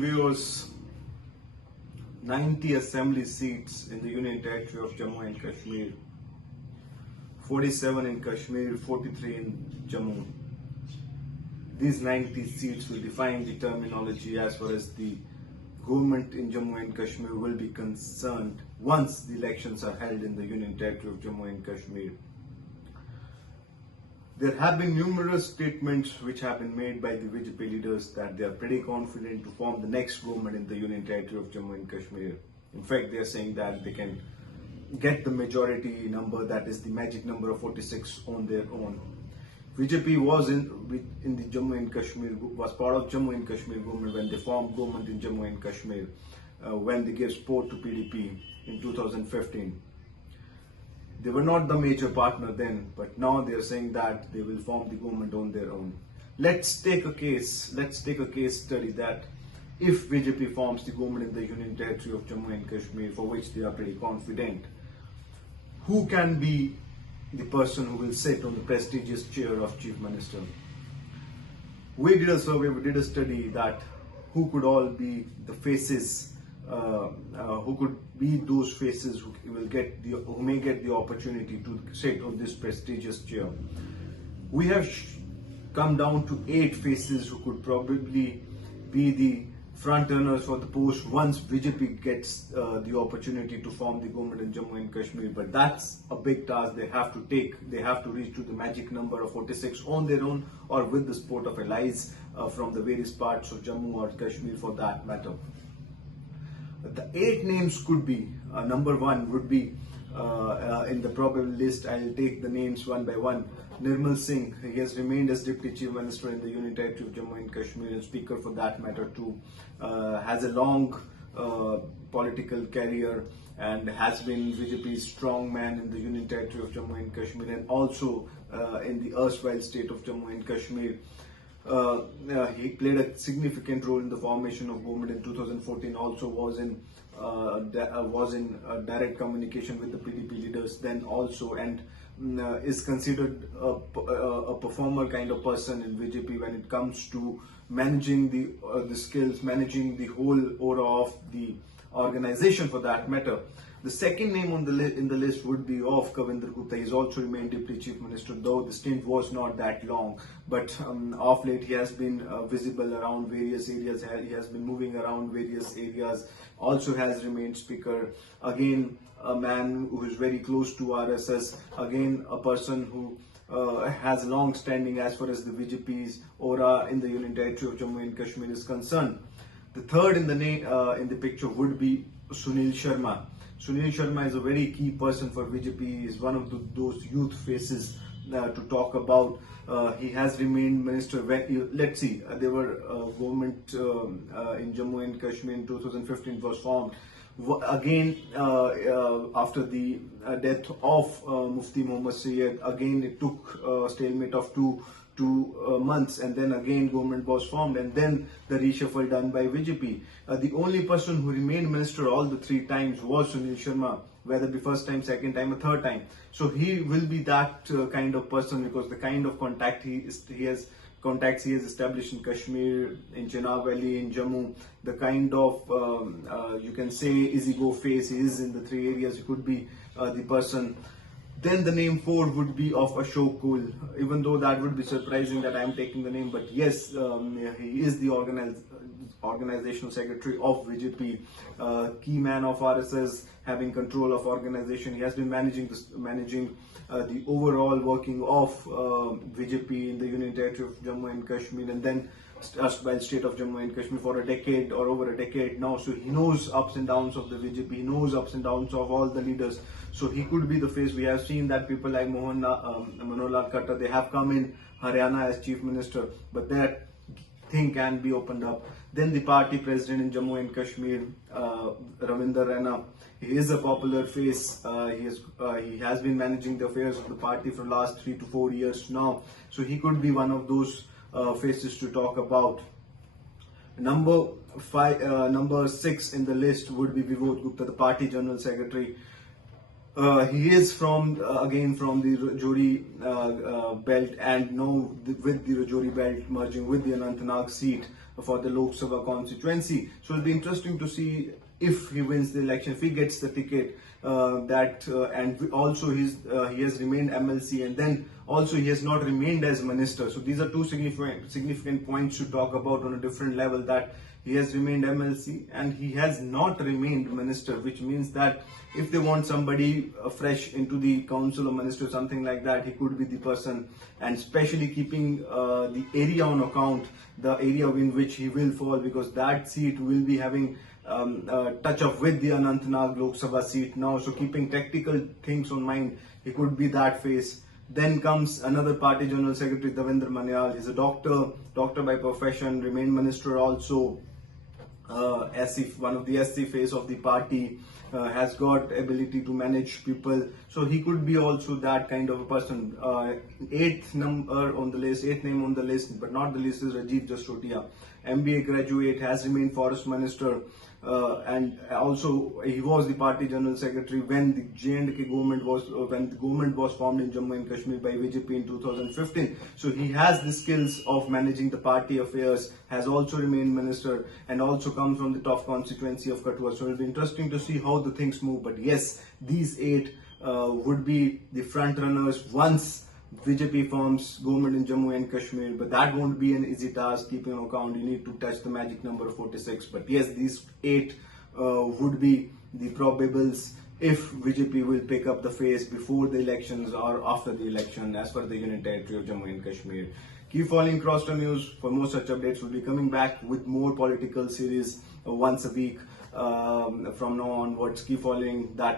Viewers, 90 assembly seats in the Union Territory of Jammu and Kashmir, 47 in Kashmir, 43 in Jammu. These 90 seats will define the terminology as far as the government in Jammu and Kashmir will be concerned once the elections are held in the Union Territory of Jammu and Kashmir. There have been numerous statements which have been made by the BJP leaders that they are pretty confident to form the next government in the Union Territory of Jammu and Kashmir. In fact, they are saying that they can get the majority number, that is the magic number of 46, on their own. BJP was in the Jammu and Kashmir, was part of Jammu and Kashmir government when they formed government in Jammu and Kashmir, when they gave support to PDP in 2015. They were not the major partner then, but now they are saying that they will form the government on their own. Let's take a case study that if BJP forms the government in the Union Territory of Jammu and Kashmir, for which they are pretty confident, who can be the person who will sit on the prestigious chair of Chief Minister? We did a survey, we did a study that who could all be the faces, who could be those faces who may get the opportunity to sit on this prestigious chair. We have come down to 8 faces who could probably be the front runners for the post once BJP gets the opportunity to form the government in Jammu and Kashmir. But that's a big task they have to take. They have to reach to the magic number of 46 on their own or with the support of allies from the various parts of Jammu or Kashmir for that matter. The 8 names could be, number 1 would be in the probable list. I'll take the names one by one. Nirmal Singh, he has remained as Deputy Chief Minister in the Union Territory of Jammu and Kashmir and Speaker for that matter too. Has a long political career and has been BJP's strong man in the Union Territory of Jammu and Kashmir and also in the erstwhile state of Jammu and Kashmir. He played a significant role in the formation of government in 2014. Also was in direct communication with the PDP leaders then also, and is considered a performer kind of person in BJP when it comes to managing the skills, managing the whole aura of the organization for that matter. The second name on in the list would be of Kavinder Gupta. He's also remained Deputy Chief Minister, though the stint was not that long. But of late, he has been visible around various areas. He has been moving around various areas. Also has remained Speaker. Again, a man who is very close to RSS. Again, a person who has long standing as far as the BJP's aura in the Union Territory of Jammu and Kashmir is concerned. The third in the picture would be Sunil Sharma. Sunil Sharma is a very key person for BJP. He is one of those youth faces to talk about. He has remained minister. Let's see, there were government in Jammu and Kashmir in 2015 was formed. Again, after the death of Mufti Muhammad Sayyid, again it took a stalemate of two months, and then again government was formed, and then the reshuffle done by BJP. The only person who remained minister all the 3 times was Sunil Sharma, whether the first time, second time, or third time. So he will be that kind of person because the kind of contact he has established in Kashmir, in Chenab Valley, in Jammu, the kind of you can say easy-go face he is in the 3 areas. He could be the person. Then the name 4 would be of Ashok Kool, even though that would be surprising that I am taking the name. But yes, he is the organizational secretary of BJP, key man of RSS, having control of organization. He has been managing the overall working of BJP in the Union Territory of Jammu and Kashmir, and then by the state of Jammu and Kashmir for a decade or over a decade now. So he knows ups and downs of the BJP. He knows ups and downs of all the leaders. So he could be the face. We have seen that people like Manohar Lal Khattar, they have come in Haryana as Chief Minister, but that thing can be opened up. Then the party president in Jammu and Kashmir, Ravinder Raina, he is a popular face. He has been managing the affairs of the party for the last 3 to 4 years now. So he could be one of those faces to talk about. Number 6 in the list would be Vibhor Gupta, the party general secretary. He is from again from the Rajouri belt, and now with the Rajouri belt merging with the Anantnag seat for the Lok Sabha constituency. So it'll be interesting to see if he wins the election, if he gets the ticket. And also he has remained MLC, and then also he has not remained as minister. So these are two significant points to talk about on a different level, that he has remained MLC and he has not remained minister, which means that if they want somebody fresh into the council or minister, something like that, he could be the person. And especially keeping the area on account, the area in which he will fall, because that seat will be having touch up with the Anantnag Lok Sabha seat now. So keeping tactical things on mind, he could be that face. Then comes another party general secretary, Davendra Manyal. He's a doctor by profession, remained minister also. One of the SC face of the party, has got ability to manage people, so he could be also that kind of a person. Eighth name on the list, but not the least, is Rajiv Jastotia, MBA graduate, has remained forest minister, and also he was the party general secretary when the J&K government was formed in Jammu and Kashmir by BJP in 2015. So he has the skills of managing the party affairs, has also remained minister, and also comes from the top constituency of Kathua. So it'll be interesting to see how the things move. But yes, these 8 would be the front runners once BJP forms government in Jammu and Kashmir, but that won't be an easy task. Keeping on account, you need to touch the magic number of 46. But yes, these 8 would be the probables if BJP will pick up the face before the elections or after the election, as per the Union Territory of Jammu and Kashmir. Keep following Crosstown News for more such updates. We'll be coming back with more political series once a week from now onwards. Keep following that.